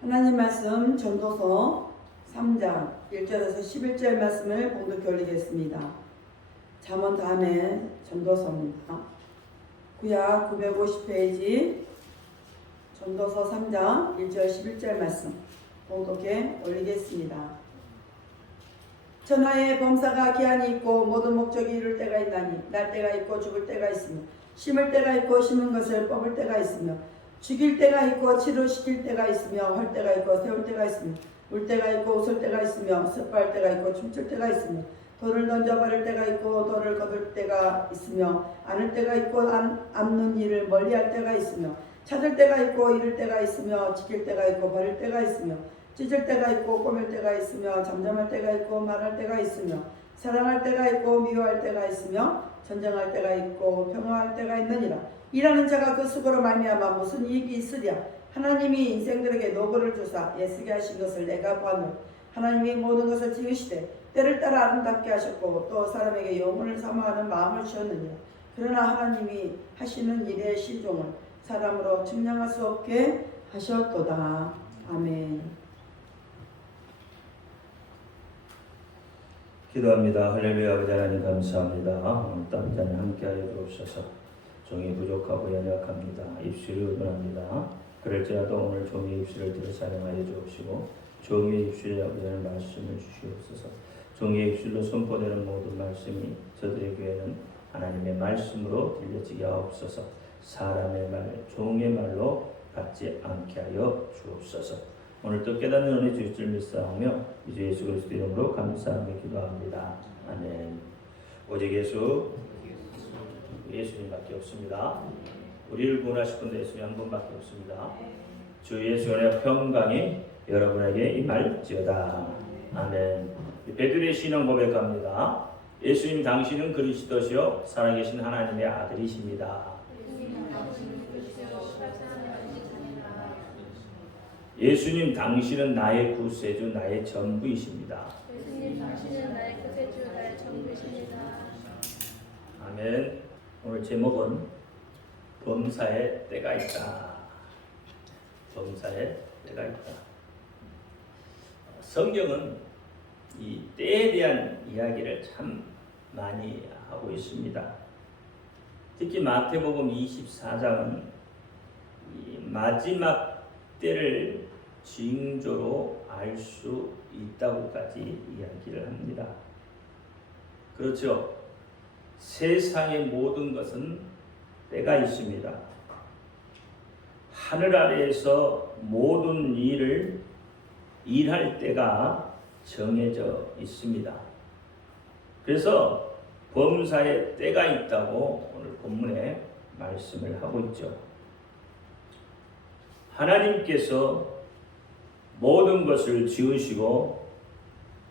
하나님 말씀 전도서 3장 1절에서 11절 말씀을 봉독해 올리겠습니다. 잠언 다음에 전도서입니다. 구약 950페이지 전도서 3장 1절 11절 말씀 봉독해 올리겠습니다. 천하의 범사가 기한이 있고 모든 목적이 이룰 때가 있나니 날 때가 있고 죽을 때가 있으며 심을 때가 있고 심은 것을 뽑을 때가 있으며 죽일 때가 있고 치료시킬 때가 있으며 할 때가 있고 세울 때가 있으며 울 때가 있고 웃을 때가 있으며 슬퍼할 때가 있고 춤출 때가 있으며 돌을 던져버릴 때가 있고 돌을 거둘 때가 있으며 안을 때가 있고 안는 일을 멀리할 때가 있으며 찾을 때가 있고 잃을 때가 있으며 지킬 때가 있고 버릴 때가 있으며 찢을 때가 있고 꼬맬 때가 있으며 잠잠할 때가 있고 말할 때가 있으며 사랑할 때가 있고 미워할 때가 있으며 전쟁할 때가 있고 평화할 때가 있느니라. 일하는 자가 그 수고로 말미암아 무슨 이익이 있으랴. 하나님이 인생들에게 노고를 주사 애쓰게 하신 것을 내가 보았노라. 하나님이 모든 것을 지으시되 때를 따라 아름답게 하셨고 또 사람에게 영혼을 사모하는 마음을 주었느니라. 그러나 하나님이 하시는 일의 시종을 사람으로 측량할 수 없게 하셨도다. 아멘. 기도합니다. 할렐루야. 아버지 하나님 감사합니다. 오늘 땀잔에 함께하여 주옵소서. 종이 부족하고 연약합니다. 입술이 의존합니다. 그럴지라도 오늘 종의 입술을 들어 사용하여 주옵시고 종의 입술에 아버지 하나님 말씀을 주시옵소서. 종의 입술로 선포되는 모든 말씀이 저들의 교회는 하나님의 말씀으로 들려지게 하옵소서. 사람의 말, 종의 말로 받지 않게 하여 주옵소서. 오늘도 깨닫는 은혜 주실 줄 믿사오며 이제 예수 그리스도 이름으로 감사하며 기도합니다. 아멘. 오직 예수님밖에 없습니다. 우리를 구원하실 분도 예수님 한 분밖에 없습니다. 주 예수의 평강이 여러분에게 임할지어다. 아멘. 베드로의 신앙 고백합니다. 예수님 당신은 그리스도시요 살아계신 하나님의 아들이십니다. 예수님 당신은 나의 구세주, 나의 전부이십니다. 예수님 당신은 나의 구세주, 나의 전부이십니다. 아멘. 오늘 제목은 범사에 때가 있다. 범사에 때가 있다. 성경은 이 때에 대한 이야기를 참 많이 하고 있습니다. 특히 마태복음 24장은 이 마지막 때를 징조로 알 수 있다고까지 이야기를 합니다. 그렇죠. 세상의 모든 것은 때가 있습니다. 하늘 아래에서 모든 일을 일할 때가 정해져 있습니다. 그래서 범사에 때가 있다고 오늘 본문에 말씀을 하고 있죠. 하나님께서 모든 것을 지으시고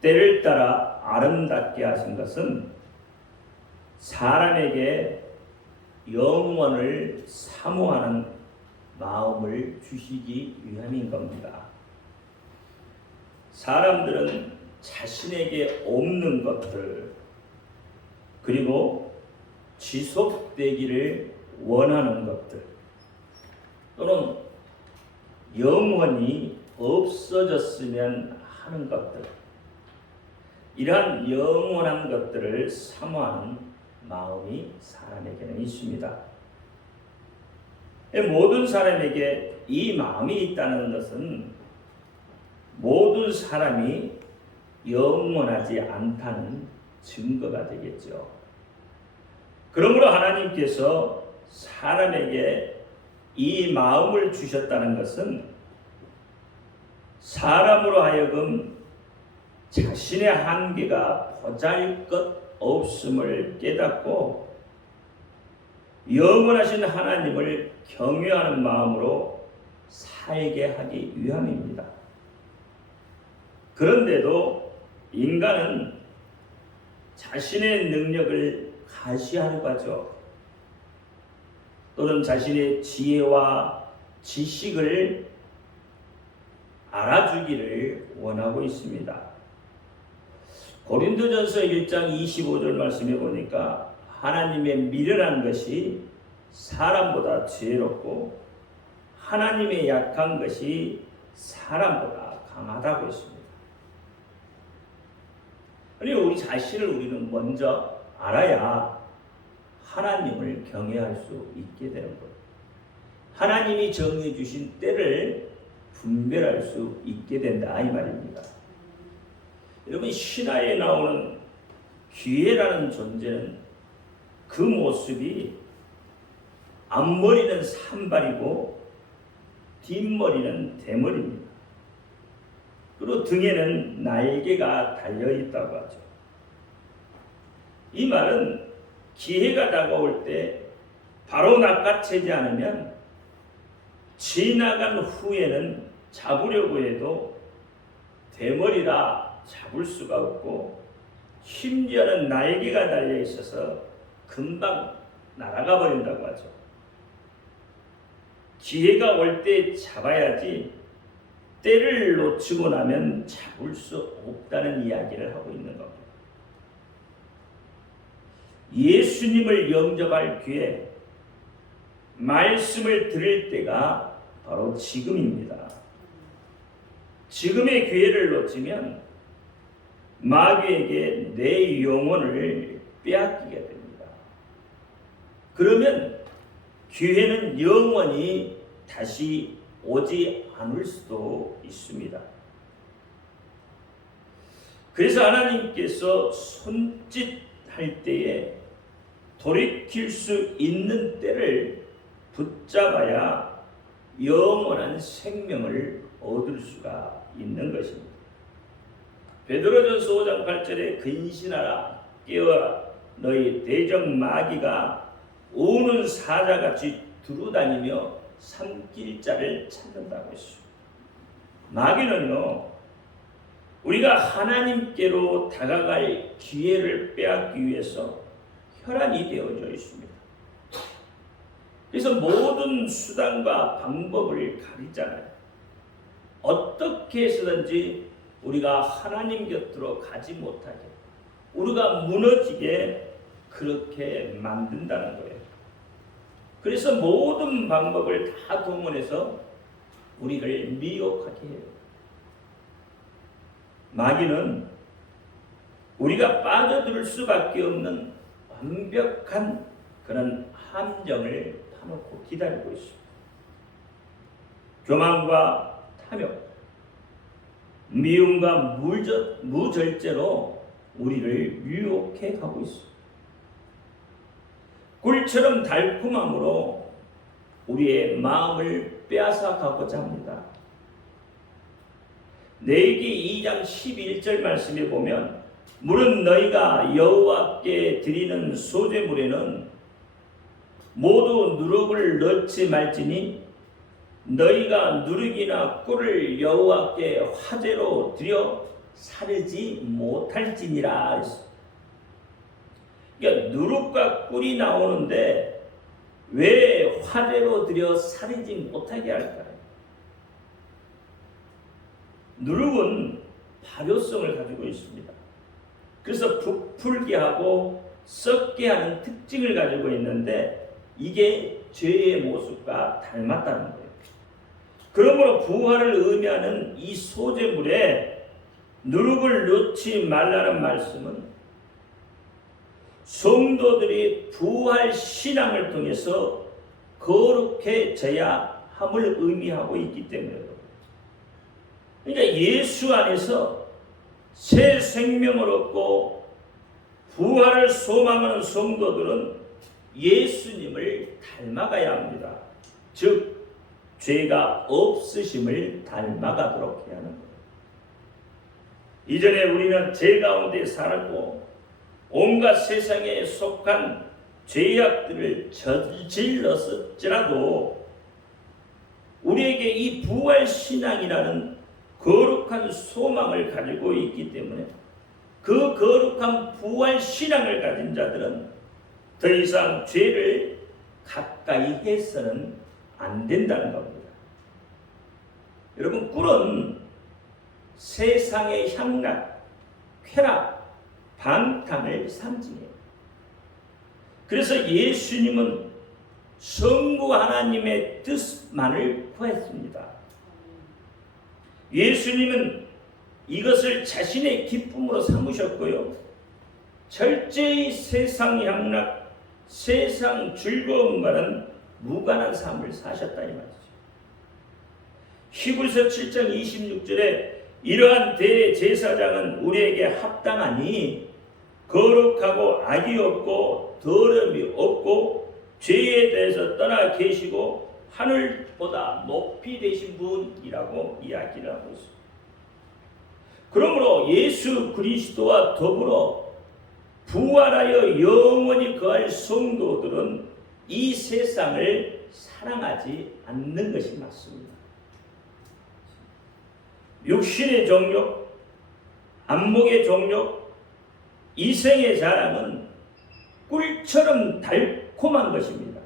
때를 따라 아름답게 하신 것은 사람에게 영원을 사모하는 마음을 주시기 위함인 겁니다. 사람들은 자신에게 없는 것들 그리고 지속되기를 원하는 것들 또는 영원히 없어졌으면 하는 것들 이러한 영원한 것들을 사모하는 마음이 사람에게는 있습니다. 모든 사람에게 이 마음이 있다는 것은 모든 사람이 영원하지 않다는 증거가 되겠죠. 그러므로 하나님께서 사람에게 이 마음을 주셨다는 것은 사람으로 하여금 자신의 한계가 보잘것없음을 깨닫고 영원하신 하나님을 경외하는 마음으로 살게 하기 위함입니다. 그런데도 인간은 자신의 능력을 과시하려고 하죠. 또는 자신의 지혜와 지식을 알아주기를 원하고 있습니다. 고린도전서 1장 25절 말씀해 보니까 하나님의 미련한 것이 사람보다 지혜롭고 하나님의 약한 것이 사람보다 강하다고 했습니다. 아니 우리 자신을 우리는 먼저 알아야 하나님을 경외할 수 있게 되는 거예요. 하나님이 정해 주신 때를 분별할 수 있게 된다 이 말입니다. 여러분 신화에 나오는 기회라는 존재는 그 모습이 앞머리는 산발이고 뒷머리는 대머리입니다. 그리고 등에는 날개가 달려있다고 하죠. 이 말은 기회가 다가올 때 바로 낚아채지 않으면 지나간 후에는 잡으려고 해도 대머리라 잡을 수가 없고 심지어는 날개가 달려 있어서 금방 날아가 버린다고 하죠. 기회가 올 때 잡아야지 때를 놓치고 나면 잡을 수 없다는 이야기를 하고 있는 겁니다. 예수님을 영접할 기회, 말씀을 들을 때가 바로 지금입니다. 지금의 기회를 놓치면 마귀에게 내 영혼을 빼앗기게 됩니다. 그러면 기회는 영원히 다시 오지 않을 수도 있습니다. 그래서 하나님께서 손짓할 때에 돌이킬 수 있는 때를 붙잡아야 영원한 생명을 얻을 수가 있는 것입니다. 베드로전서 5장 8절에 근신하라 깨어라 너희 대적 마귀가 우는 사자같이 두루다니며 삼킬 자를 찾는다고 했습니다. 마귀는요 우리가 하나님께로 다가갈 기회를 빼앗기 위해서 혈안이 되어져 있습니다. 그래서 모든 수단과 방법을 가리잖아요. 어떻게 해서든지 우리가 하나님 곁으로 가지 못하게, 우리가 무너지게 그렇게 만든다는 거예요. 그래서 모든 방법을 다 동원해서 우리를 미혹하게 해요. 마귀는 우리가 빠져들 수밖에 없는 완벽한 그런 함정을 파놓고 기다리고 있습니다. 교만과 탐욕, 미움과 무절제로 우리를 유혹해 가고 있습니다. 꿀처럼 달콤함으로 우리의 마음을 빼앗아 가고자 합니다. 레위기 2장 11절 말씀에 보면 물은 너희가 여호와께 드리는 소제물에는 모두 누룩을 넣지 말지니 너희가 누룩이나 꿀을 여호와께 화제로 드려 사르지 못할지니라. 그러니까 누룩과 꿀이 나오는데 왜 화제로 드려 사르지 못하게 할까요? 누룩은 발효성을 가지고 있습니다. 그래서 부풀게 하고 썩게 하는 특징을 가지고 있는데 이게 죄의 모습과 닮았다는 거예요. 그러므로 부활을 의미하는 이 소제물에 누룩을 넣지 말라는 말씀은 성도들이 부활 신앙을 통해서 거룩해져야 함을 의미하고 있기 때문에 그러니까 예수 안에서 새 생명을 얻고 부활을 소망하는 성도들은 예수님을 닮아가야 합니다. 즉 죄가 없으심을 닮아가도록 해야 하는 거예요. 이전에 우리는 죄 가운데 살았고 온갖 세상에 속한 죄악들을 저질렀을지라도 우리에게 이 부활신앙이라는 거룩한 소망을 가지고 있기 때문에 그 거룩한 부활신앙을 가진 자들은 더 이상 죄를 가까이 해서는 안 된다는 겁니다. 여러분 꿀은 세상의 향락, 쾌락, 방탕을 상징해요. 그래서 예수님은 성부 하나님의 뜻만을 구했습니다. 예수님은 이것을 자신의 기쁨으로 삼으셨고요. 철저히 세상 향락, 세상 즐거움과는 무관한 삶을 사셨다 이 말이죠. 히브리서 7장 26절에 이러한 대제사장은 우리에게 합당하니 거룩하고 악이 없고 더러움이 없고 죄에 대해서 떠나 계시고 하늘보다 높이 되신 분이라고 이야기를 하고 있습니다. 그러므로 예수 그리스도와 더불어 부활하여 영원히 거할 성도들은 이 세상을 사랑하지 않는 것이 맞습니다. 육신의 정욕, 안목의 정욕, 이생의 자랑은 꿀처럼 달콤한 것입니다.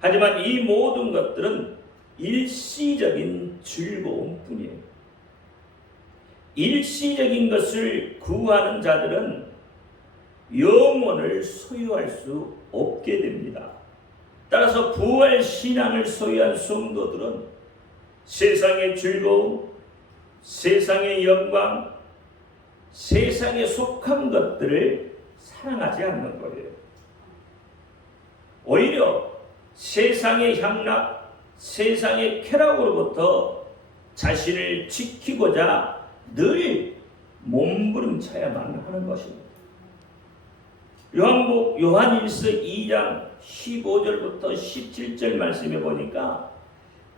하지만 이 모든 것들은 일시적인 즐거움뿐이에요. 일시적인 것을 구하는 자들은 영혼을 소유할 수 없게 됩니다. 따라서 부활 신앙을 소유한 성도들은 세상의 즐거움, 세상의 영광, 세상에 속한 것들을 사랑하지 않는 거예요. 오히려 세상의 향락, 세상의 쾌락으로부터 자신을 지키고자 늘 몸부림쳐야만 하는 것입니다. 요한일서 2장 15절부터 17절 말씀에 보니까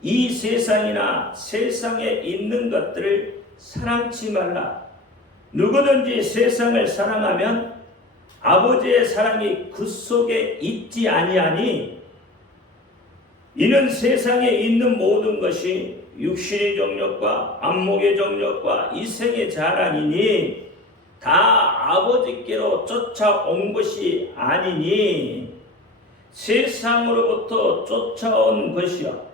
이 세상이나 세상에 있는 것들을 사랑치 말라. 누구든지 세상을 사랑하면 아버지의 사랑이 그 속에 있지 아니하니 이는 세상에 있는 모든 것이 육신의 정욕과 안목의 정욕과 이생의 자랑이니 다 아버지께로 쫓아온 것이 아니니 세상으로부터 쫓아온 것이요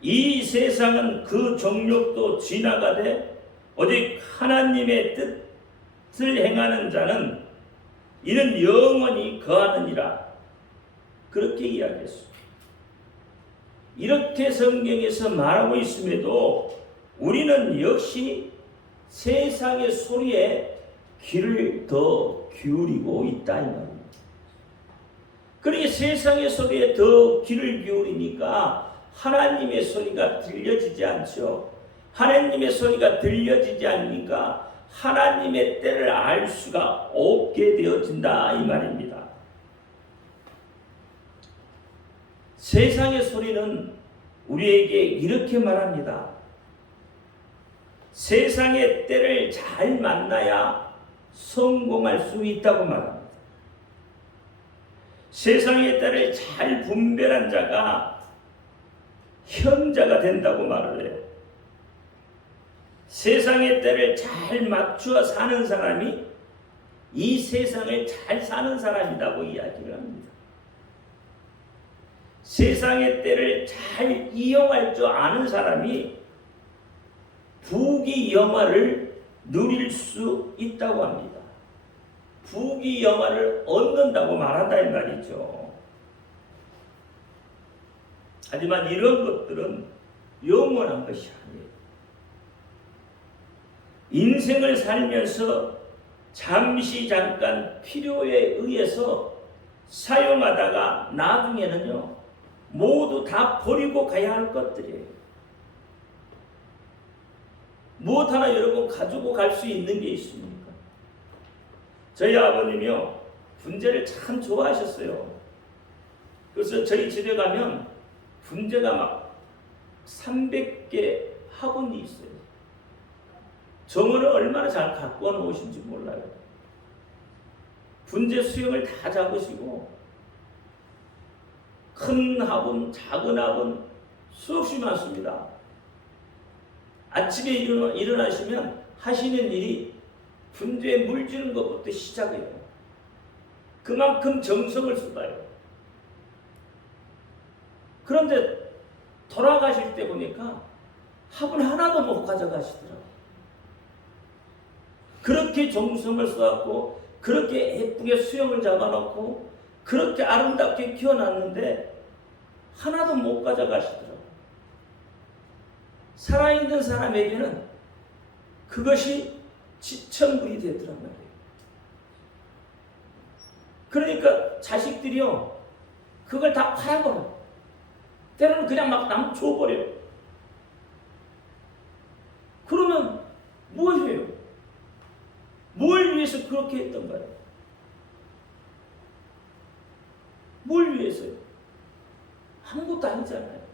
이 세상은 그 정욕도 지나가되 오직 하나님의 뜻을 행하는 자는 이는 영원히 거하느니라. 그렇게 이야기했습니다. 이렇게 성경에서 말하고 있음에도 우리는 역시 세상의 소리에 귀를 더 기울이고 있다 이 말입니다. 그러니 세상의 소리에 더 귀를 기울이니까 하나님의 소리가 들려지지 않죠. 하나님의 소리가 들려지지 않으니까 하나님의 때를 알 수가 없게 되어진다 이 말입니다. 세상의 소리는 우리에게 이렇게 말합니다. 세상의 때를 잘 만나야 성공할 수 있다고 말합니다. 세상의 때를 잘 분별한 자가 현자가 된다고 말을 해요. 세상의 때를 잘 맞추어 사는 사람이 이 세상을 잘 사는 사람이라고 이야기를 합니다. 세상의 때를 잘 이용할 줄 아는 사람이 부귀영화를 누릴 수 있다고 합니다. 부귀영화를 얻는다고 말한다 이 말이죠. 하지만 이런 것들은 영원한 것이 아니에요. 인생을 살면서 잠시 잠깐 필요에 의해서 사용하다가 나중에는요 모두 다 버리고 가야 할 것들이에요. 무엇 하나 여러분 가지고 갈 수 있는 게 있습니까? 저희 아버님이요 분재를 참 좋아하셨어요. 그래서 저희 집에 가면 분재가 막 300개 화분이 있어요. 정원을 얼마나 잘 갖고 놓으신지 몰라요. 분재 수영을 다 잡으시고 큰 화분, 작은 화분 수없이 많습니다. 아침에 일어나시면 하시는 일이 분재에 물 주는 것부터 시작해요. 그만큼 정성을 쏟아요. 그런데 돌아가실 때 보니까 화분 하나도 못 가져가시더라고요. 그렇게 정성을 쏟았고 그렇게 예쁘게 수영을 잡아놓고 그렇게 아름답게 키워놨는데 하나도 못 가져가시더라고요. 살아있는 사람에게는 그것이 지천물이 되더란 말이에요. 그러니까 자식들이요, 그걸 다 팔아버려. 때로는 그냥 막 남 줘버려요. 그러면 뭘 해요? 뭘 위해서 그렇게 했던가요? 뭘 위해서요? 아무것도 아니잖아요.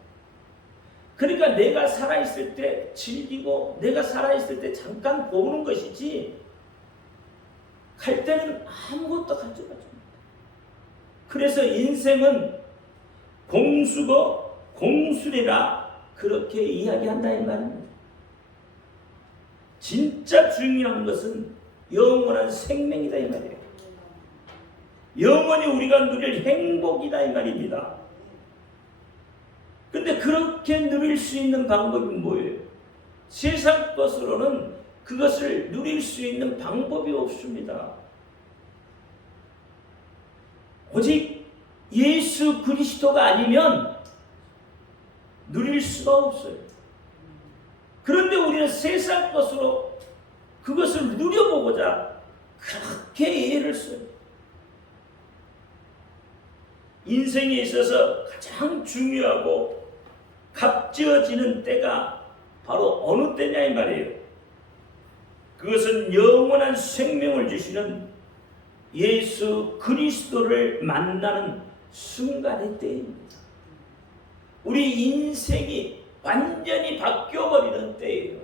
그러니까 내가 살아있을 때 즐기고 내가 살아있을 때 잠깐 보는 것이지 갈 때는 아무것도 가져가지 못해요. 그래서 인생은 공수고 공수리라 그렇게 이야기한다 이 말입니다. 진짜 중요한 것은 영원한 생명이다 이 말이에요. 영원히 우리가 누릴 행복이다 이 말입니다. 근데 그렇게 누릴 수 있는 방법이 뭐예요? 세상 것으로는 그것을 누릴 수 있는 방법이 없습니다. 오직 예수 그리스도가 아니면 누릴 수가 없어요. 그런데 우리는 세상 것으로 그것을 누려보고자 그렇게 애를 써요. 인생에 있어서 가장 중요하고 값지어지는 때가 바로 어느 때냐 이 말이에요. 그것은 영원한 생명을 주시는 예수 그리스도를 만나는 순간의 때입니다. 우리 인생이 완전히 바뀌어버리는 때예요.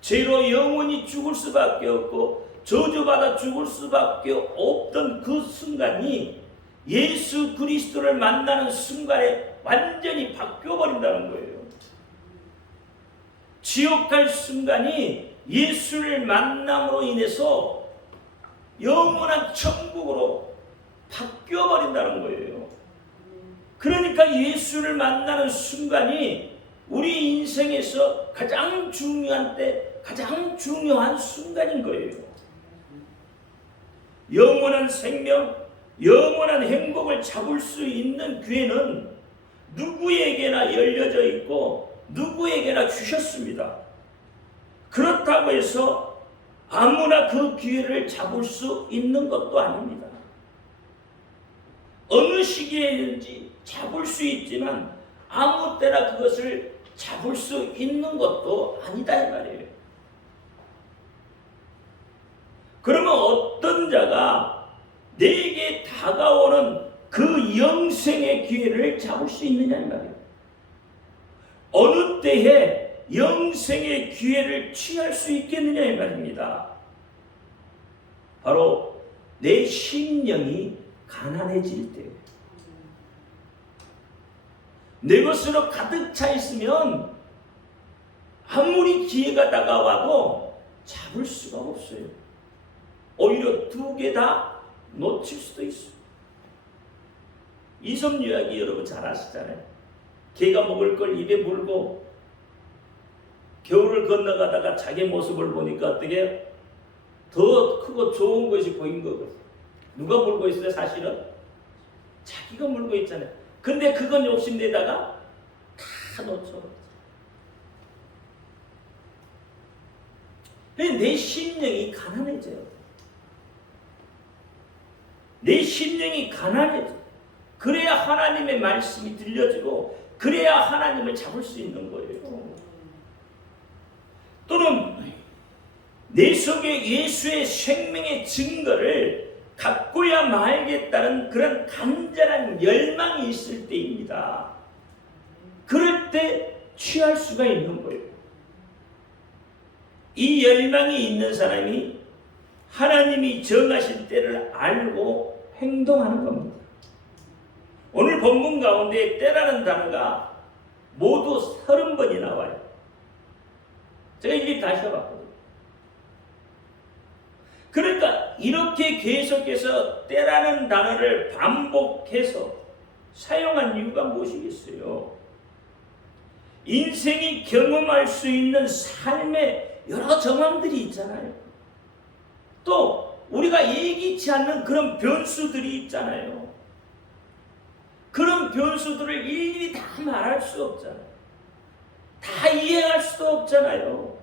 죄로 영원히 죽을 수밖에 없고 저주받아 죽을 수밖에 없던 그 순간이 예수 그리스도를 만나는 순간에 완전히 바뀌어버린다는 거예요. 지옥 갈 순간이 예수를 만남으로 인해서 영원한 천국으로 바뀌어버린다는 거예요. 그러니까 예수를 만나는 순간이 우리 인생에서 가장 중요한 때, 가장 중요한 순간인 거예요. 영원한 생명, 영원한 행복을 잡을 수 있는 기회는 누구에게나 열려져 있고 누구에게나 주셨습니다. 그렇다고 해서 아무나 그 기회를 잡을 수 있는 것도 아닙니다. 어느 시기에든지 잡을 수 있지만 아무 때나 그것을 잡을 수 있는 것도 아니다 이 말이에요. 그러면 어떤 자가 내게 다가오는 그 영생의 기회를 잡을 수 있느냐 이 말이에요. 어느 때에 영생의 기회를 취할 수 있겠느냐 이 말입니다. 바로 내 심령이 가난해질 때예요. 내 것으로 가득 차 있으면 아무리 기회가 다가와도 잡을 수가 없어요. 오히려 두 개 다 놓칠 수도 있어요. 이섬 이야기 여러분 잘 아시잖아요. 개가 먹을 걸 입에 물고 겨울을 건너가다가 자기 모습을 보니까 어떻게 더 크고 좋은 것이 보인 거거든요. 누가 물고 있어요? 사실은 자기가 물고 있잖아요. 근데 그건 욕심내다가 다 놓쳐버렸어요. 내 심령이 가난해져요. 내 심령이 가난해져. 그래야 하나님의 말씀이 들려지고 그래야 하나님을 잡을 수 있는 거예요. 또는 내 속에 예수의 생명의 증거를 갖고야 말겠다는 그런 간절한 열망이 있을 때입니다. 그럴 때 취할 수가 있는 거예요. 이 열망이 있는 사람이 하나님이 정하신 때를 알고 행동하는 겁니다. 오늘 본문 가운데 때라는 단어가 모두 30번이 나와요. 제가 일일이 다시 해봤거든요. 그러니까 이렇게 계속해서 때라는 단어를 반복해서 사용한 이유가 무엇이겠어요? 인생이 경험할 수 있는 삶의 여러 정황들이 있잖아요. 또 우리가 예기치 않는 그런 변수들이 있잖아요. 그런 변수들을 일일이 다 말할 수 없잖아요. 다 이해할 수도 없잖아요.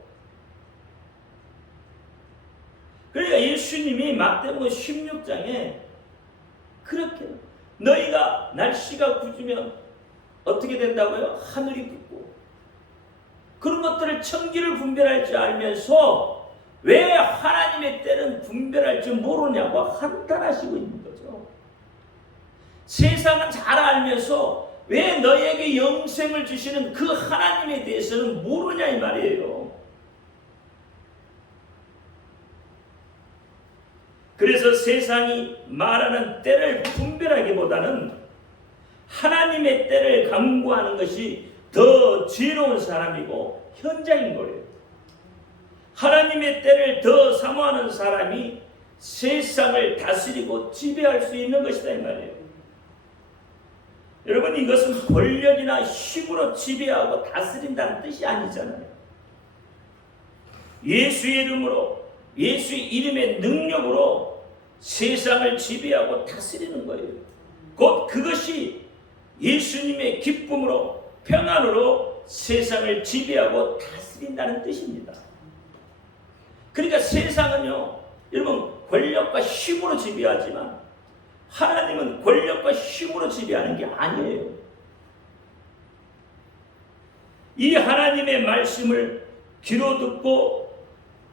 그러니까 예수님이 마태복음 16장에 그렇게 너희가 날씨가 굳으면 어떻게 된다고요? 하늘이 붓고 그런 것들을 천기를 분별할 줄 알면서 왜 하나님의 때는 분별할 줄 모르냐고 한탄하시고 있는 거죠. 세상은 잘 알면서 왜 너희에게 영생을 주시는 그 하나님에 대해서는 모르냐 이 말이에요. 그래서 세상이 말하는 때를 분별하기보다는 하나님의 때를 강구하는 것이 더 지혜로운 사람이고 현장인 거예요. 하나님의 때를 더 사모하는 사람이 세상을 다스리고 지배할 수 있는 것이다 이 말이에요. 여러분, 이것은 권력이나 힘으로 지배하고 다스린다는 뜻이 아니잖아요. 예수의 이름으로, 예수의 이름의 능력으로 세상을 지배하고 다스리는 거예요. 곧 그것이 예수님의 기쁨으로, 평안으로 세상을 지배하고 다스린다는 뜻입니다. 그러니까 세상은요, 여러분, 권력과 힘으로 지배하지만 하나님은 권력과 힘으로 지배하는 게 아니에요. 이 하나님의 말씀을 귀로 듣고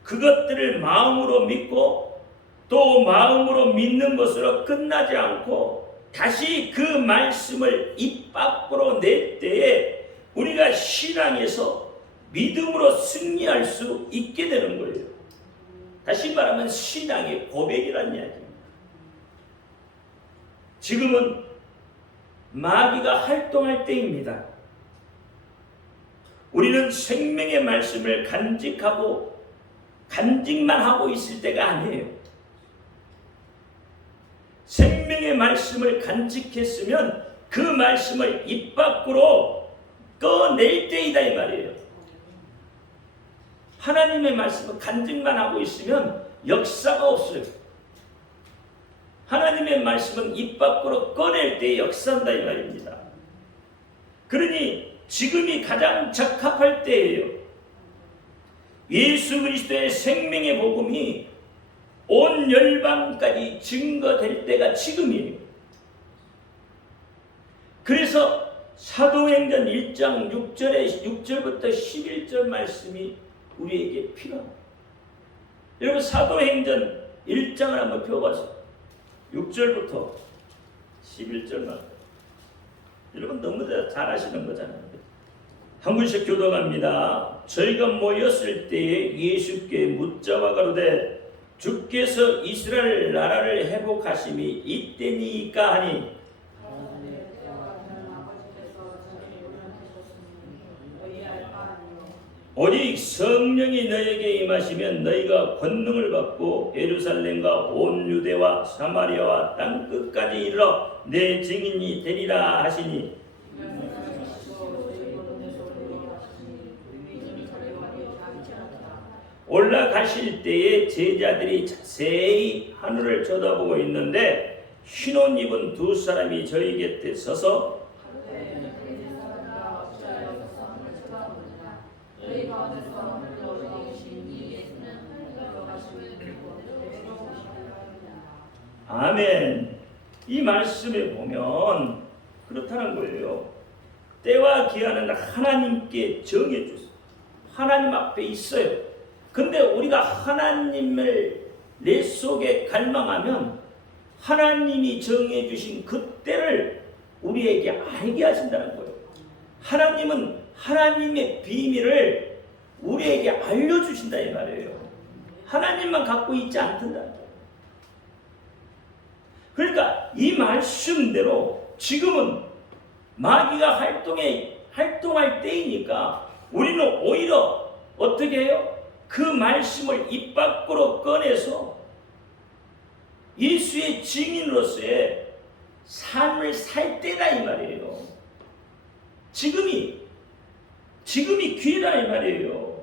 그것들을 마음으로 믿고 또 마음으로 믿는 것으로 끝나지 않고 다시 그 말씀을 입 밖으로 낼 때에 우리가 신앙에서 믿음으로 승리할 수 있게 되는 거예요. 다시 말하면 신앙의 고백이라는 이야기입니다. 지금은 마귀가 활동할 때입니다. 우리는 생명의 말씀을 간직만 하고 있을 때가 아니에요. 생명의 말씀을 간직했으면 그 말씀을 입 밖으로 꺼낼 때이다 이 말이에요. 하나님의 말씀을 간직만 하고 있으면 역사가 없어요. 하나님의 말씀은 입 밖으로 꺼낼 때 역사한다 이 말입니다. 그러니 지금이 가장 적합할 때예요. 예수 그리스도의 생명의 복음이 온 열방까지 증거될 때가 지금이에요. 그래서 사도행전 1장 6절부터 11절 말씀이 우리에게 필요합니다. 여러분, 사도행전 1장을 한번 펴봐서 6절부터 11절만. 여러분 너무 잘 아시는 거잖아요. 한 분씩 교독합니다. 저희가 모였을 때에 예수께 묻자와 가로되 주께서 이스라엘 나라를 회복하심이 이때니까 하니 오직 성령이 너에게 임하시면 너희가 권능을 받고 예루살렘과 온 유대와 사마리아와 땅 끝까지 이르러 내 증인이 되리라 하시니 올라가실 때에 제자들이 자세히 하늘을 쳐다보고 있는데 흰옷 입은 두 사람이 저희 곁에 서서 아멘. 이 말씀에 보면 그렇다는 거예요. 때와 기한은 하나님께 정해주세요. 하나님 앞에 있어요. 근데 우리가 하나님을 내 속에 갈망하면 하나님이 정해주신 그 때를 우리에게 알게 하신다는 거예요. 하나님은 하나님의 비밀을 우리에게 알려주신다 이 말이에요. 하나님만 갖고 있지 않는다. 그러니까 이 말씀대로 지금은 마귀가 활동할 때이니까 우리는 오히려 어떻게 해요? 그 말씀을 입 밖으로 꺼내서 예수의 증인으로서의 삶을 살 때다 이 말이에요. 지금이 기회다 이 말이에요.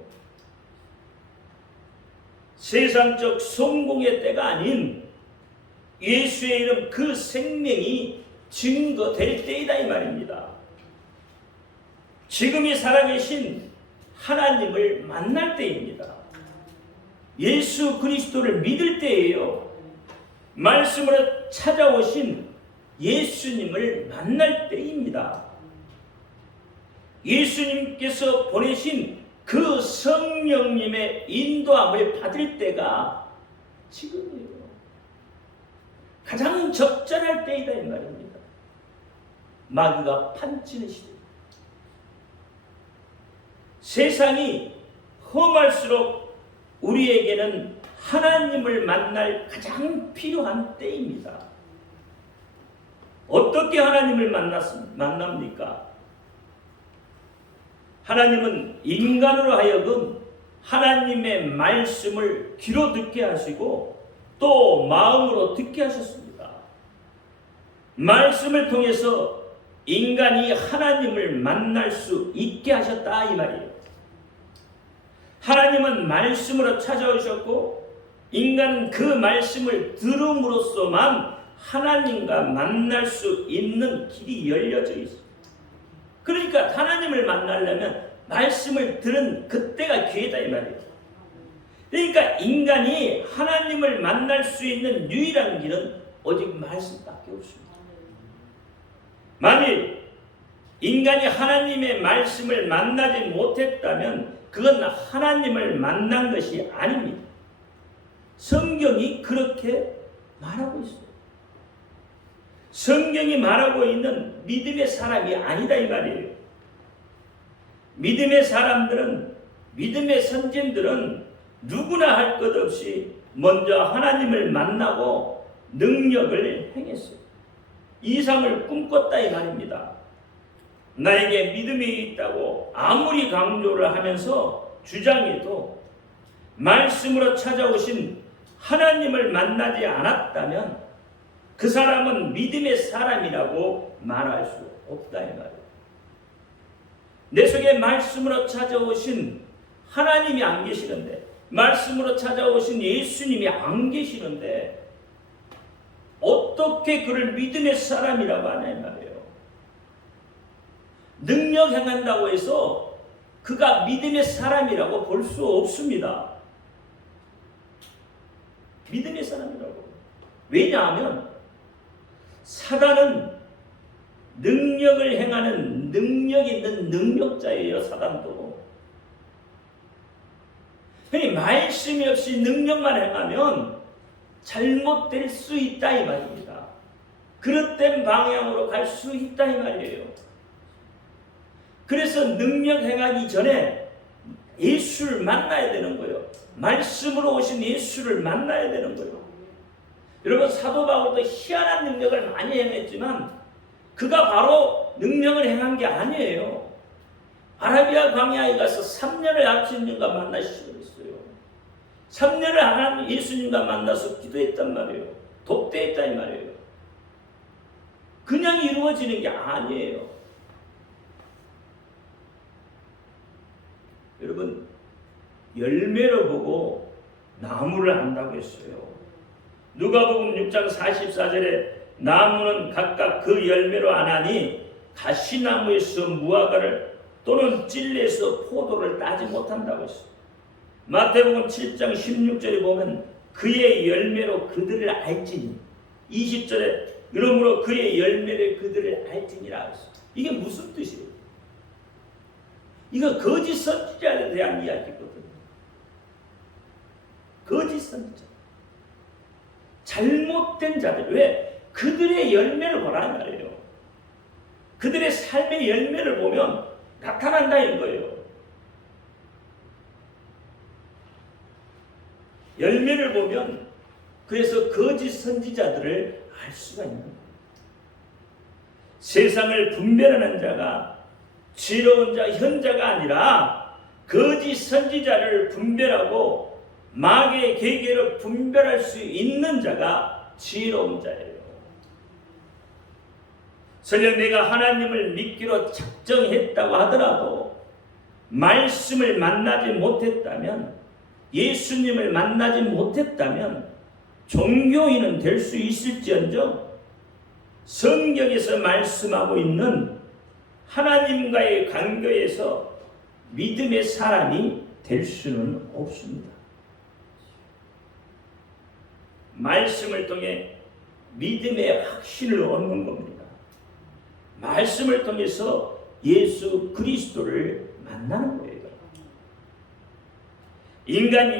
세상적 성공의 때가 아닌 예수의 이름 그 생명이 증거될 때이다 이 말입니다. 지금이 살아계신 하나님을 만날 때입니다. 예수 그리스도를 믿을 때예요. 말씀으로 찾아오신 예수님을 만날 때입니다. 예수님께서 보내신 그 성령님의 인도함을 받을 때가 지금이에요. 가장 적절할 때이다 이 말입니다. 마귀가 판치는 시대. 세상이 험할수록 우리에게는 하나님을 만날 가장 필요한 때입니다. 어떻게 하나님을 만납니까? 하나님은 인간으로 하여금 하나님의 말씀을 귀로 듣게 하시고 또 마음으로 듣게 하셨습니다. 말씀을 통해서 인간이 하나님을 만날 수 있게 하셨다 이 말이에요. 하나님은 말씀으로 찾아오셨고 인간은 그 말씀을 들음으로써만 하나님과 만날 수 있는 길이 열려져 있습니다. 그러니까 하나님을 만나려면 말씀을 들은 그때가 기회다 이 말이에요. 그러니까 인간이 하나님을 만날 수 있는 유일한 길은 오직 말씀밖에 없습니다. 만일 인간이 하나님의 말씀을 만나지 못했다면 그건 하나님을 만난 것이 아닙니다. 성경이 그렇게 말하고 있어요. 성경이 말하고 있는 믿음의 사람이 아니다 이 말이에요. 믿음의 사람들은, 믿음의 선진들은 누구나 할 것 없이 먼저 하나님을 만나고 능력을 행했어요. 이상을 꿈꿨다 이 말입니다. 나에게 믿음이 있다고 아무리 강조를 하면서 주장해도 말씀으로 찾아오신 하나님을 만나지 않았다면 그 사람은 믿음의 사람이라고 말할 수 없다 이 말이에요. 내 속에 말씀으로 찾아오신 하나님이 안 계시는데, 말씀으로 찾아오신 예수님이 안 계시는데 어떻게 그를 믿음의 사람이라고 하냐 이 말이에요. 능력 행한다고 해서 그가 믿음의 사람이라고 볼 수 없습니다. 믿음의 사람이라고. 왜냐하면 사단은 능력을 행하는 능력 있는 능력자예요. 사단도. 그러니 말씀이 없이 능력만 행하면 잘못될 수 있다 이 말입니다. 그릇된 방향으로 갈 수 있다 이 말이에요. 그래서 능력 행하기 전에 예수를 만나야 되는 거예요. 말씀으로 오신 예수를 만나야 되는 거예요. 여러분 사도 바울도 희한한 능력을 많이 행했지만 그가 바로 능력을 행한 게 아니에요. 아라비아 광야에 가서 3년을 예수님과 만나시고 있어요. 3년을 하나님 예수님과 만나서 기도했단 말이에요. 독대했다 이 말이에요. 그냥 이루어지는 게 아니에요. 여러분 열매를 보고 나무를 안다고 했어요. 누가복음 6장 44절에 나무는 각각 그 열매로 안하니 가시나무에서 무화과를 또는 찔레에서 포도를 따지 못한다고 했어요. 마태복음 7장 16절에 보면 그의 열매로 그들을 알지니 20절에 그러므로 그의 열매를 그들을 알지니라 했어요. 이게 무슨 뜻이에요? 이거 거짓 선지자에 대한 이야기거든요. 거짓 선지자. 잘못된 자들. 왜? 그들의 열매를 보라는 말이에요. 그들의 삶의 열매를 보면 나타난다는 거예요. 열매를 보면 그래서 거짓 선지자들을 알 수가 있는 거예요. 세상을 분별하는 자가 지혜로운 자, 현자가 아니라 거짓 선지자를 분별하고 마귀의 계계를 분별할 수 있는 자가 지혜로운 자예요. 설령 내가 하나님을 믿기로 작정했다고 하더라도 말씀을 만나지 못했다면, 예수님을 만나지 못했다면 종교인은 될 수 있을지언정 성경에서 말씀하고 있는 하나님과의 관계에서 믿음의 사람이 될 수는 없습니다. 말씀을 통해 믿음의 확신을 얻는 겁니다. 말씀을 통해서 예수 그리스도를 만나는 거예요.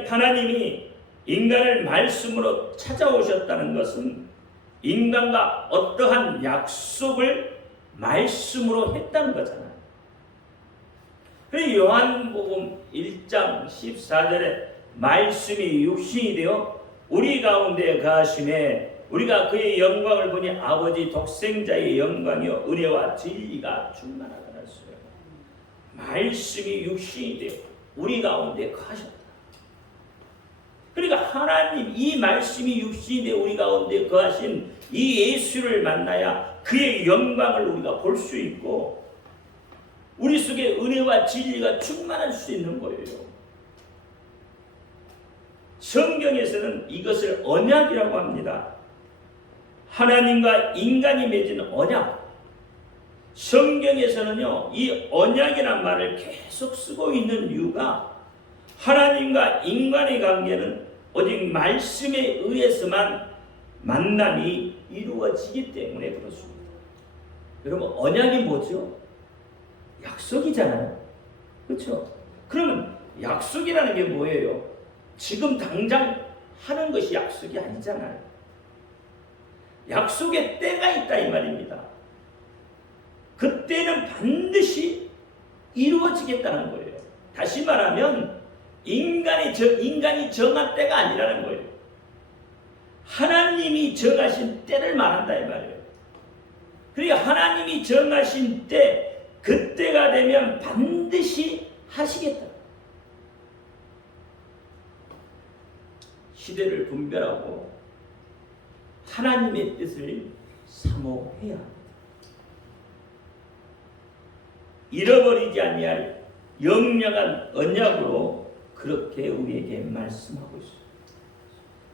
하나님이 인간을 말씀으로 찾아오셨다는 것은 인간과 어떠한 약속을 말씀으로 했다는 거잖아요. 그래서 요한복음 1장 14절에 말씀이 육신이 되어 우리 가운데 거하심에 우리가 그의 영광을 보니 아버지 독생자의 영광이요 은혜와 진리가 충만하다 했어요. 말씀이 육신이 되어 우리 가운데 거하셨다. 그러니까 하나님 이 말씀이 육신이 되어 우리 가운데 거하신 이 예수를 만나야 그의 영광을 우리가 볼 수 있고 우리 속에 은혜와 진리가 충만할 수 있는 거예요. 성경에서는 이것을 언약이라고 합니다. 하나님과 인간이 맺은 언약. 성경에서는요, 이 언약이란 말을 계속 쓰고 있는 이유가 하나님과 인간의 관계는 오직 말씀에 의해서만 만남이 이루어지기 때문에 그렇습니다. 여러분, 언약이 뭐죠? 약속이잖아요. 그렇죠? 그러면 약속이라는 게 뭐예요? 지금 당장 하는 것이 약속이 아니잖아요. 약속에 때가 있다 이 말입니다. 그때는 반드시 이루어지겠다는 거예요. 다시 말하면 인간이 정한 때가 아니라는 거예요. 하나님이 정하신 때를 말한다 이 말이에요. 그러니까 하나님이 정하신 때, 그때가 되면 반드시 하시겠다. 시대를 분별하고 하나님의 뜻을 사모해야 합니다. 잃어버리지 아니할 영영한 언약으로 그렇게 우리에게 말씀하고 있습니다.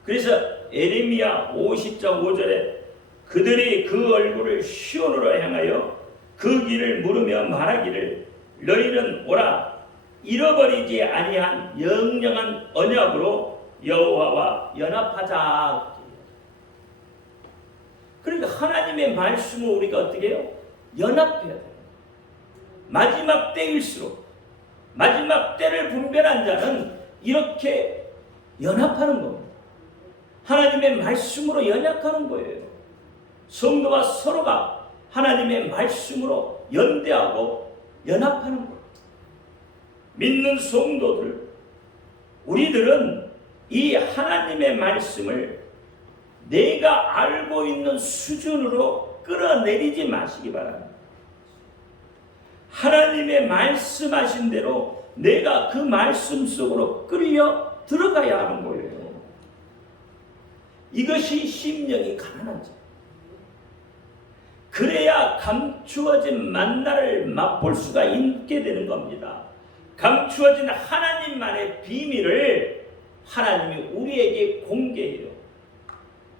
그래서 에레미야 50장 5절에 그들이 그 얼굴을 시온으로 향하여 그 길을 물으며 말하기를 너희는 오라 잃어버리지 아니한 영영한 언약으로 여호와와 연합하자. 그러니까 하나님의 말씀을 우리가 어떻게 해요? 연합해야 돼요. 마지막 때일수록 마지막 때를 분별한 자는 이렇게 연합하는 겁니다. 하나님의 말씀으로 연약하는 거예요. 성도와 서로가 하나님의 말씀으로 연대하고 연합하는 거예요. 믿는 성도들, 우리들은 이 하나님의 말씀을 내가 알고 있는 수준으로 끌어내리지 마시기 바랍니다. 하나님의 말씀하신 대로 내가 그 말씀 속으로 끌려 들어가야 하는 거예요. 이것이 심령이 가난한 자. 그래야 감추어진 만나를 맛볼 수가 있게 되는 겁니다. 감추어진 하나님만의 비밀을 하나님이 우리에게 공개해요.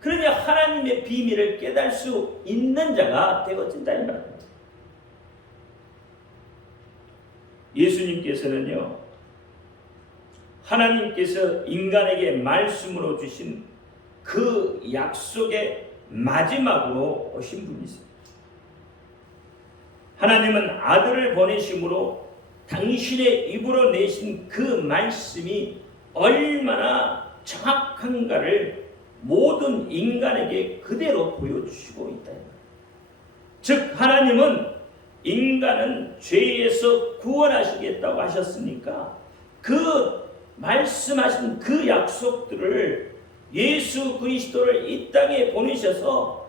그러니 하나님의 비밀을 깨달을 수 있는 자가 되어진다 이 말입니다. 예수님께서는요, 하나님께서 인간에게 말씀으로 주신 그 약속의 마지막으로 오신 분이세요. 하나님은 아들을 보내심으로 당신의 입으로 내신 그 말씀이 얼마나 정확한가를 모든 인간에게 그대로 보여주시고 있다. 즉 하나님은 인간은 죄에서 구원하시겠다고 하셨으니까 그 말씀하신 그 약속들을 예수 그리스도를 이 땅에 보내셔서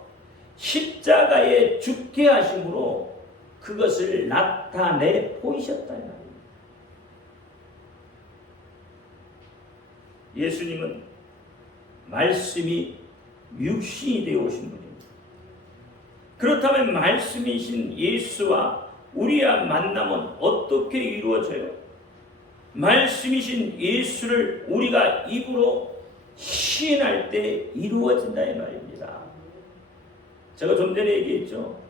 십자가에 죽게 하심으로 그것을 나타내 보이셨다. 예수님은 말씀이 육신이 되어 오신 분입니다. 그렇다면 말씀이신 예수와 우리와 만남은 어떻게 이루어져요? 말씀이신 예수를 우리가 입으로 시인할 때 이루어진다 이 말입니다. 제가 좀 전에 얘기했죠.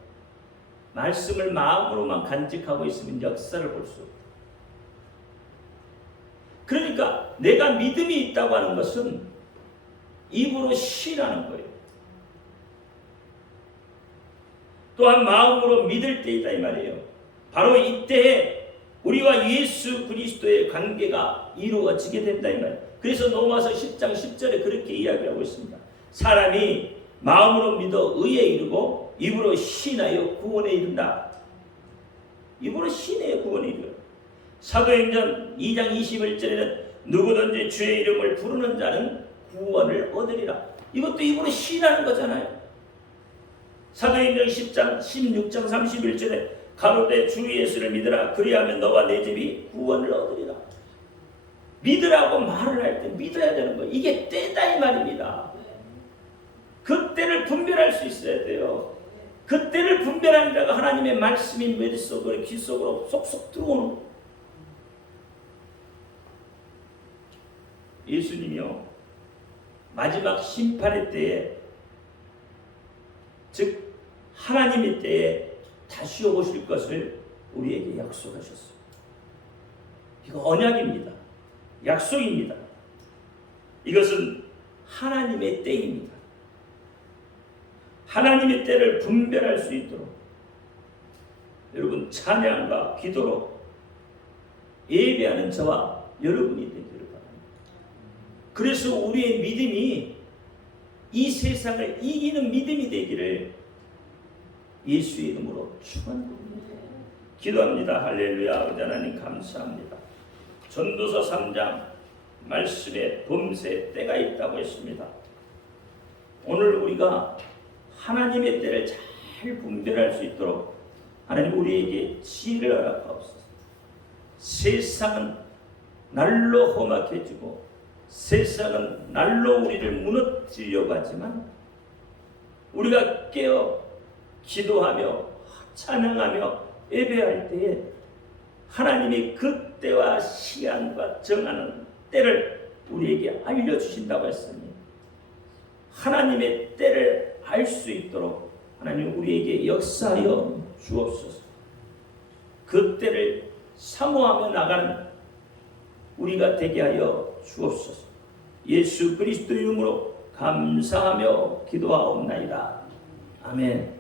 말씀을 마음으로만 간직하고 있으면 역사를 볼 수 없다. 그러니까 내가 믿음이 있다고 하는 것은 입으로 시인하는 거예요. 또한 마음으로 믿을 때이다 이 말이에요. 바로 이때에 우리와 예수 그리스도의 관계가 이루어지게 된다 이 말이에요. 그래서 로마서 10장 10절에 그렇게 이야기하고 있습니다. 사람이 마음으로 믿어 의에 이르고 입으로 시인하여 구원에 이른다. 입으로 시인하여 구원에 이르다. 사도행전 2장 21절에는 누구든지 주의 이름을 부르는 자는 구원을 얻으리라. 이것도 입으로 시인하는 거잖아요. 사도행전 10장 16장 31절에 가로되 주 예수를 믿으라. 그리하면 너와 내 집이 구원을 얻으리라. 믿으라고 말을 할 때 믿어야 되는 거예요. 이게 때다 이 말입니다. 그 때를 분별할 수 있어야 돼요. 그 때를 분별하는 자가 하나님의 말씀이 머릿속으로 귀 속으로 쏙쏙 들어오는 거예요. 예수님이요 마지막 심판의 때에, 즉 하나님의 때에 다시 오실 것을 우리에게 약속하셨어요. 이거 언약입니다. 약속입니다. 이것은 하나님의 때입니다. 하나님의 때를 분별할 수 있도록 여러분 찬양과 기도로 예배하는 저와 여러분이 되기를 바랍니다. 그래서 우리의 믿음이 이 세상을 이기는 믿음이 되기를 예수의 이름으로 축원합니다. 기도합니다. 할렐루야. 아버지 하나님 감사합니다. 전도서 3장 말씀에 범세 때가 있다고 했습니다. 오늘 우리가 하나님의 때를 잘 분별할 수 있도록 하나님 우리에게 지혜를 허락하옵소서. 세상은 날로 험악해지고 세상은 날로 우리를 무너뜨리려고 하지만 우리가 깨어 기도하며 찬양하며 예배할 때에 하나님이 그 때와 시간과 정하는 때를 우리에게 알려주신다고 했으니 하나님의 때를 알 수 있도록 하나님 우리에게 역사하여 주옵소서. 그 때를 사모하며 나가는 우리가 되게 하여 주옵소서. 예수 그리스도 이름으로 감사하며 기도하옵나이다. 아멘.